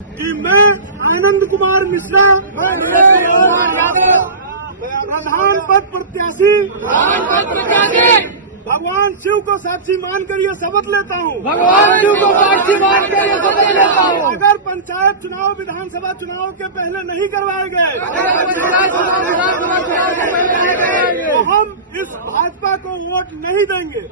कि मैं आनंद कुमार मिश्रा प्रधान पद प्रत्याशी भगवान शिव को साक्षी मानकर ये शपथ लेता हूँ। भगवान शिव को साक्षी मानकर ये शपथ लेता हूँ। अगर पंचायत चुनाव विधानसभा चुनाव के पहले नहीं करवाए गए तो हम इस भाजपा को वोट नहीं देंगे।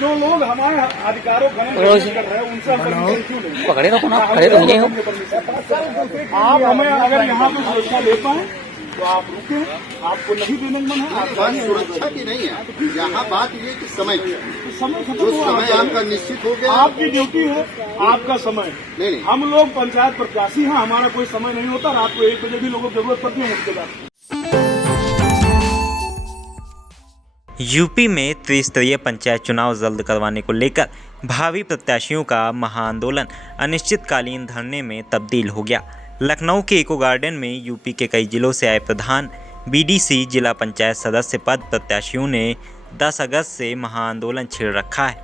जो लोग हमारे अधिकारों कर रहे हैं उनसे पकड़े रखो ना, खड़े रहेंगे हम। आप हमें अगर यहाँ पे सुरक्षा ले पाए तो आप रुके, आपको नहीं देने में मन है। बात सुरक्षा की नहीं है, यहाँ बात ये कि समय की है। समय खत्म जो हुआ, समय आपका निश्चित हो गया, आपकी ड्यूटी है, आपका समय नहीं। हम लोग पंचायत प्रत्याशी हैं, हमारा कोई समय नहीं होता। रात को 1 बजे भी लोगों को जरूरत पड़ती है उसके बाद। यूपी में त्रिस्तरीय पंचायत चुनाव जल्द करवाने को लेकर भावी प्रत्याशियों का महाआंदोलन अनिश्चितकालीन धरने में तब्दील हो गया। लखनऊ के इको गार्डन में यूपी के कई जिलों से आए प्रधान, बीडीसी, जिला पंचायत सदस्य पद प्रत्याशियों ने 10 अगस्त से महाआंदोलन छेड़ रखा है।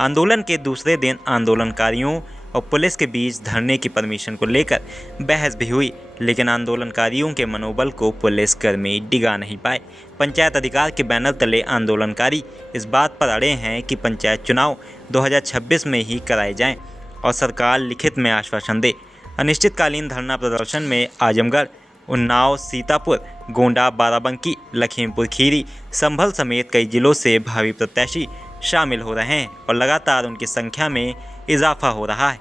आंदोलन के दूसरे दिन आंदोलनकारियों और पुलिस के बीच धरने की परमिशन को लेकर बहस भी हुई, लेकिन आंदोलनकारियों के मनोबल को पुलिसकर्मी डिगा नहीं पाए। पंचायत अधिकार के बैनर तले आंदोलनकारी इस बात पर अड़े हैं कि पंचायत चुनाव 2026 में ही कराए जाएं और सरकार लिखित में आश्वासन दे। अनिश्चितकालीन धरना प्रदर्शन में आजमगढ़, उन्नाव, सीतापुर, गोंडा, बाराबंकी, लखीमपुर खीरी, संभल समेत कई जिलों से भावी प्रत्याशी शामिल हो रहे हैं और लगातार उनकी संख्या में इजाफा हो रहा है।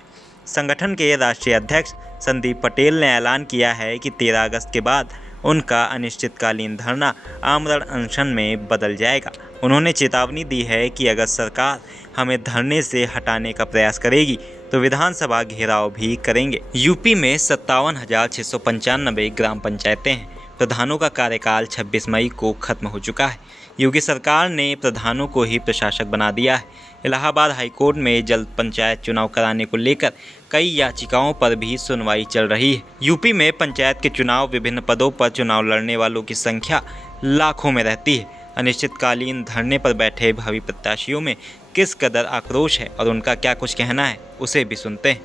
संगठन के राष्ट्रीय अध्यक्ष संदीप पटेल ने ऐलान किया है कि 13 अगस्त के बाद उनका अनिश्चितकालीन धरना आमरण अनशन में बदल जाएगा। उन्होंने चेतावनी दी है कि अगर सरकार हमें धरने से हटाने का प्रयास करेगी तो विधानसभा घेराव भी करेंगे। यूपी में 57,695 ग्राम पंचायतें हैं। प्रधानों का कार्यकाल 26 मई को खत्म हो चुका है। योगी सरकार ने प्रधानों को ही प्रशासक बना दिया है। इलाहाबाद हाईकोर्ट में जल्द पंचायत चुनाव कराने को लेकर कई याचिकाओं पर भी सुनवाई चल रही है। यूपी में पंचायत के चुनाव, विभिन्न पदों पर चुनाव लड़ने वालों की संख्या लाखों में रहती है। अनिश्चितकालीन धरने पर बैठे भावी प्रत्याशियों में किस कदर आक्रोश है और उनका क्या कुछ कहना है, उसे भी सुनते हैं।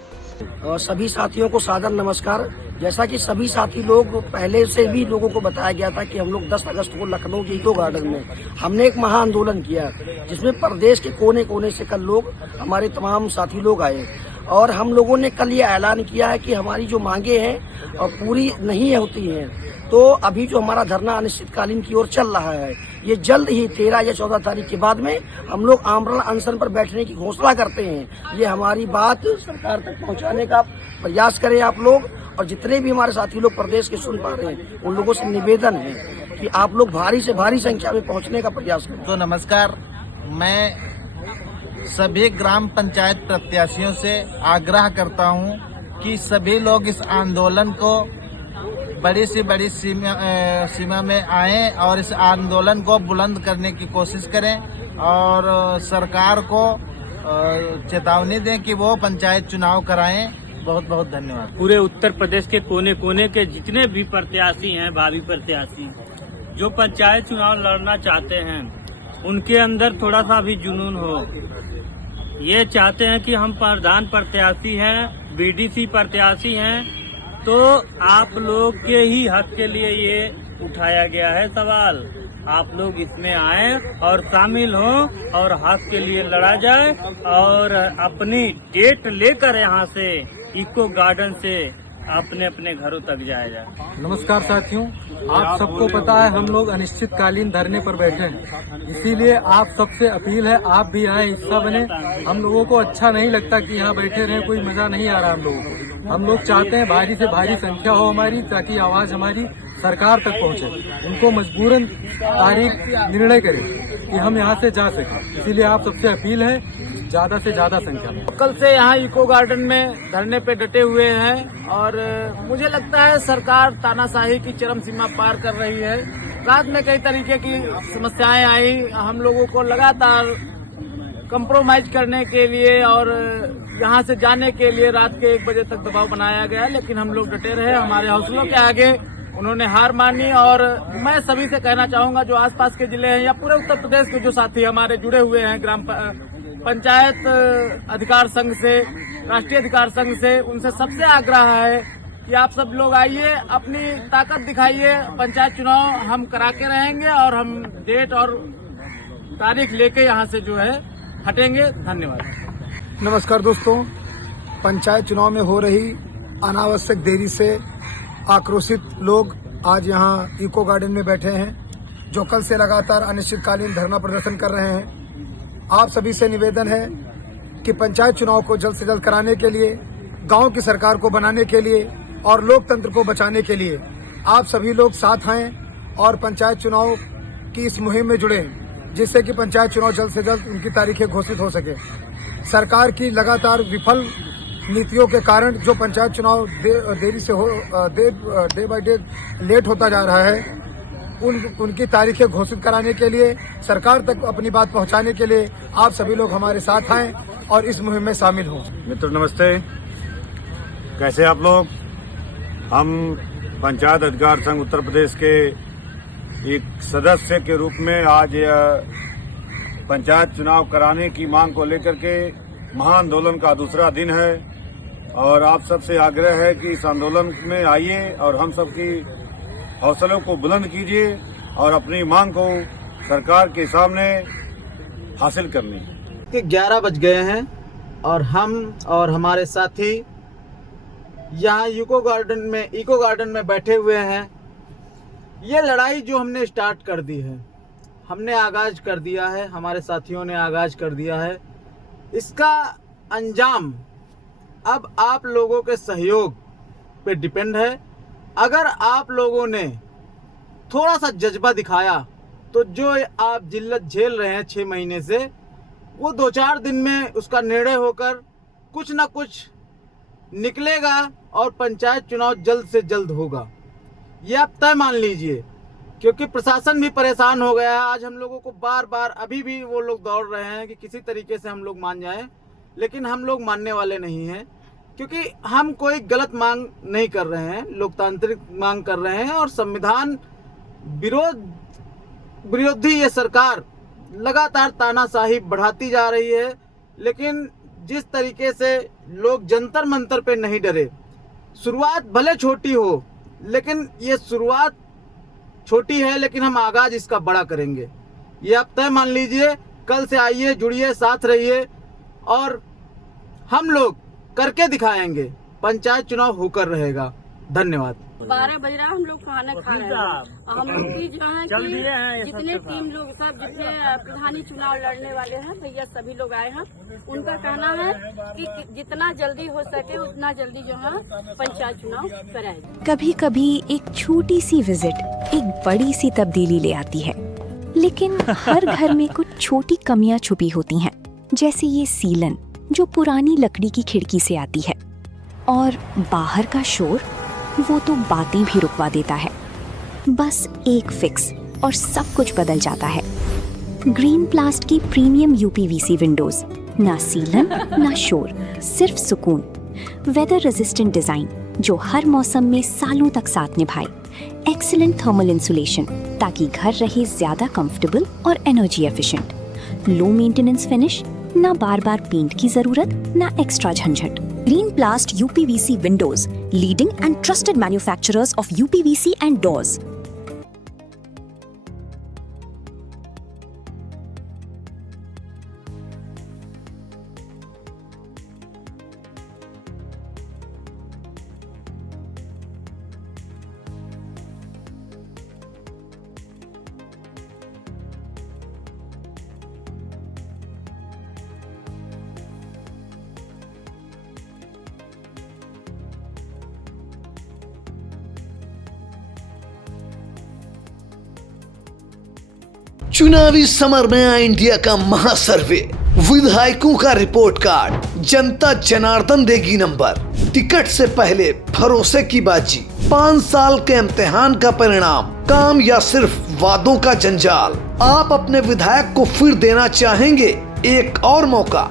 और सभी साथियों को सादर नमस्कार। जैसा कि सभी साथी लोग पहले से भी लोगों को बताया गया था कि हम लोग 10 अगस्त को लखनऊ के इको गार्डन में हमने एक महा आंदोलन किया, जिसमें प्रदेश के कोने कोने से कल लोग, हमारे तमाम साथी लोग आए और हम लोगों ने कल ये ऐलान किया है कि हमारी जो मांगे हैं और पूरी नहीं होती हैं, तो अभी जो हमारा धरना अनिश्चितकालीन की ओर चल रहा है, ये जल्द ही 13 या 14 तारीख के बाद में हम लोग आमरण अनशन पर बैठने की घोषणा करते हैं। ये हमारी बात सरकार तक पहुंचाने का प्रयास करें आप लोग, और जितने भी हमारे साथी लोग प्रदेश के सुन पा रहे हैं उन लोगों से निवेदन है कि आप लोग भारी से भारी संख्या में पहुंचने का प्रयास करें। तो नमस्कार, मैं सभी ग्राम पंचायत प्रत्याशियों से आग्रह करता हूं कि सभी लोग इस आंदोलन को बड़ी से बड़ी सीमा में आएं और इस आंदोलन को बुलंद करने की कोशिश करें और सरकार को चेतावनी दें कि वो पंचायत चुनाव कराएं। बहुत बहुत धन्यवाद। पूरे उत्तर प्रदेश के कोने कोने के जितने भी प्रत्याशी हैं, भावी प्रत्याशी जो पंचायत चुनाव लड़ना चाहते हैं, उनके अंदर थोड़ा सा भी जुनून हो। ये चाहते हैं कि हम प्रधान प्रत्याशी हैं, बीडीसी प्रत्याशी हैं, तो आप लोग के ही हक के लिए ये उठाया गया है सवाल। आप लोग इसमें आए और शामिल हो और हक के लिए लड़ा जाए और अपनी डेट लेकर यहाँ से इको गार्डन से अपने अपने घरों तक जाया जाए। नमस्कार साथियों, आप सबको पता है हम लोग अनिश्चितकालीन धरने पर बैठे हैं, इसीलिए आप सबसे अपील है आप भी आए, हिस्सा बने। हम लोगों को अच्छा नहीं लगता कि यहाँ बैठे रहें, कोई मजा नहीं आ रहा हम लोगों को। हम लोग चाहते हैं भारी से भारी संख्या हो हमारी, ताकि आवाज हमारी सरकार तक पहुंचे। उनको मजबूरन तारीख निर्णय करें कि हम यहाँ से जा सकें, इसीलिए आप सबसे अपील है ज्यादा से ज्यादा संख्या में। कल से यहाँ इको गार्डन में धरने पे डटे हुए हैं और मुझे लगता है सरकार तानाशाही की चरम सीमा पार कर रही है। रात में कई तरीके की समस्याएं आई, हम लोगों को लगातार कंप्रोमाइज करने के लिए और यहाँ से जाने के लिए रात के 1 बजे तक दबाव बनाया गया, लेकिन हम लोग डटे रहे। हमारे हौसलों के आगे उन्होंने हार मानी और मैं सभी से कहना चाहूंगा जो आसपास के जिले हैं या पूरे उत्तर प्रदेश के जो साथी हमारे जुड़े हुए हैं पंचायत अधिकार संघ से, राष्ट्रीय अधिकार संघ से, उनसे सबसे आग्रह है कि आप सब लोग आइए, अपनी ताकत दिखाइए। पंचायत चुनाव हम करा के रहेंगे और हम डेट और तारीख लेके यहाँ से जो है हटेंगे। धन्यवाद। नमस्कार दोस्तों, पंचायत चुनाव में हो रही अनावश्यक देरी से आक्रोशित लोग आज यहाँ इको गार्डन में बैठे हैं, जो कल से लगातार अनिश्चितकालीन धरना प्रदर्शन कर रहे हैं। आप सभी से निवेदन है कि पंचायत चुनाव को जल्द से जल्द कराने के लिए, गांव की सरकार को बनाने के लिए और लोकतंत्र को बचाने के लिए आप सभी लोग साथ आएं और पंचायत चुनाव की इस मुहिम में जुड़े, जिससे कि पंचायत चुनाव जल्द से जल्द उनकी तारीखें घोषित हो सके। सरकार की लगातार विफल नीतियों के कारण जो पंचायत चुनाव देरी से डे बाय डे लेट होता जा रहा है, उनकी तारीखें घोषित कराने के लिए, सरकार तक अपनी बात पहुंचाने के लिए आप सभी लोग हमारे साथ आएं और इस मुहिम में शामिल हों। मित्र नमस्ते, कैसे आप लोग? हम पंचायत अधिकार संघ उत्तर प्रदेश के एक सदस्य के रूप में आज पंचायत चुनाव कराने की मांग को लेकर के महाआंदोलन का दूसरा दिन है और आप सबसे आग्रह है कि इस आंदोलन में आइए और हम सबकी हौसलों को बुलंद कीजिए और अपनी मांग को सरकार के सामने हासिल करनी। 11 बज गए हैं और हम और हमारे साथी यहाँ इको गार्डन में बैठे हुए हैं। ये लड़ाई जो हमने स्टार्ट कर दी है, हमने आगाज कर दिया है, हमारे साथियों ने आगाज कर दिया है। इसका अंजाम अब आप लोगों के सहयोग पे डिपेंड है। अगर आप लोगों ने थोड़ा सा जज्बा दिखाया तो जो आप जिल्लत झेल रहे हैं 6 महीने से, वो 2-4 दिन में उसका निर्णय होकर कुछ ना कुछ निकलेगा और पंचायत चुनाव जल्द से जल्द होगा। ये आप तय मान लीजिए, क्योंकि प्रशासन भी परेशान हो गया है। आज हम लोगों को बार बार अभी भी वो लोग दौड़ रहे हैं कि किसी तरीके से हम लोग मान जाएं, लेकिन हम लोग मानने वाले नहीं हैं, क्योंकि हम कोई गलत मांग नहीं कर रहे हैं, लोकतांत्रिक मांग कर रहे हैं। और संविधान विरोधी ये सरकार लगातार तानाशाही बढ़ाती जा रही है, लेकिन जिस तरीके से लोग जंतर मंतर पे नहीं डरे, शुरुआत भले छोटी हो, लेकिन ये शुरुआत छोटी है, लेकिन हम आगाज इसका बड़ा करेंगे। ये आप तय मान लीजिए। कल से आइए, जुड़िए, साथ रहिए और हम लोग करके दिखाएंगे। पंचायत चुनाव होकर रहेगा। धन्यवाद। 12 बज रहा, हम लोग खाना खा रहे हैं। हम लोग की जो है कि जितने टीम लोग सब जितने प्रधानी चुनाव लड़ने वाले हैं भैया सभी लोग आए हैं। उनका कहना है कि जितना जल्दी हो सके उतना जल्दी जो है पंचायत चुनाव कराए। कभी कभी एक छोटी सी विजिट एक बड़ी सी तब्दीली ले आती है, लेकिन हर घर में कुछ छोटी कमियां छुपी होती हैं, जैसे ये सीलन जो पुरानी लकड़ी की खिड़की से आती है, और बाहर का शोर वो तो बातें भी रुकवा देता है। बस एक फिक्स और सब कुछ बदल जाता है। ग्रीन प्लास्ट की प्रीमियम यूपीवीसी विंडोज, ना सीलन ना शोर, सिर्फ सुकून। वेदर रेजिस्टेंट डिजाइन जो हर मौसम में सालों तक साथ निभाए। एक्सीलेंट थर्मल इंसुलेशन ताकि घर रहे ज्यादा कंफर्टेबल और energy efficient. Low maintenance finish, ना बार बार पेंट की जरूरत, ना एक्स्ट्रा झंझट। Green प्लास्ट UPVC Windows, leading and trusted manufacturers of UPVC and doors. चुनावी समर में आया इंडिया का महासर्वे, विधायकों का रिपोर्ट कार्ड, जनता जनार्दन देगी नंबर। टिकट से पहले भरोसे की बाजी, 5 साल के इम्तिहान का परिणाम, काम या सिर्फ वादों का जंजाल। आप अपने विधायक को फिर देना चाहेंगे एक और मौका?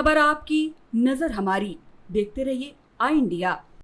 खबर आपकी, नजर हमारी। देखते रहिए आई इंडिया।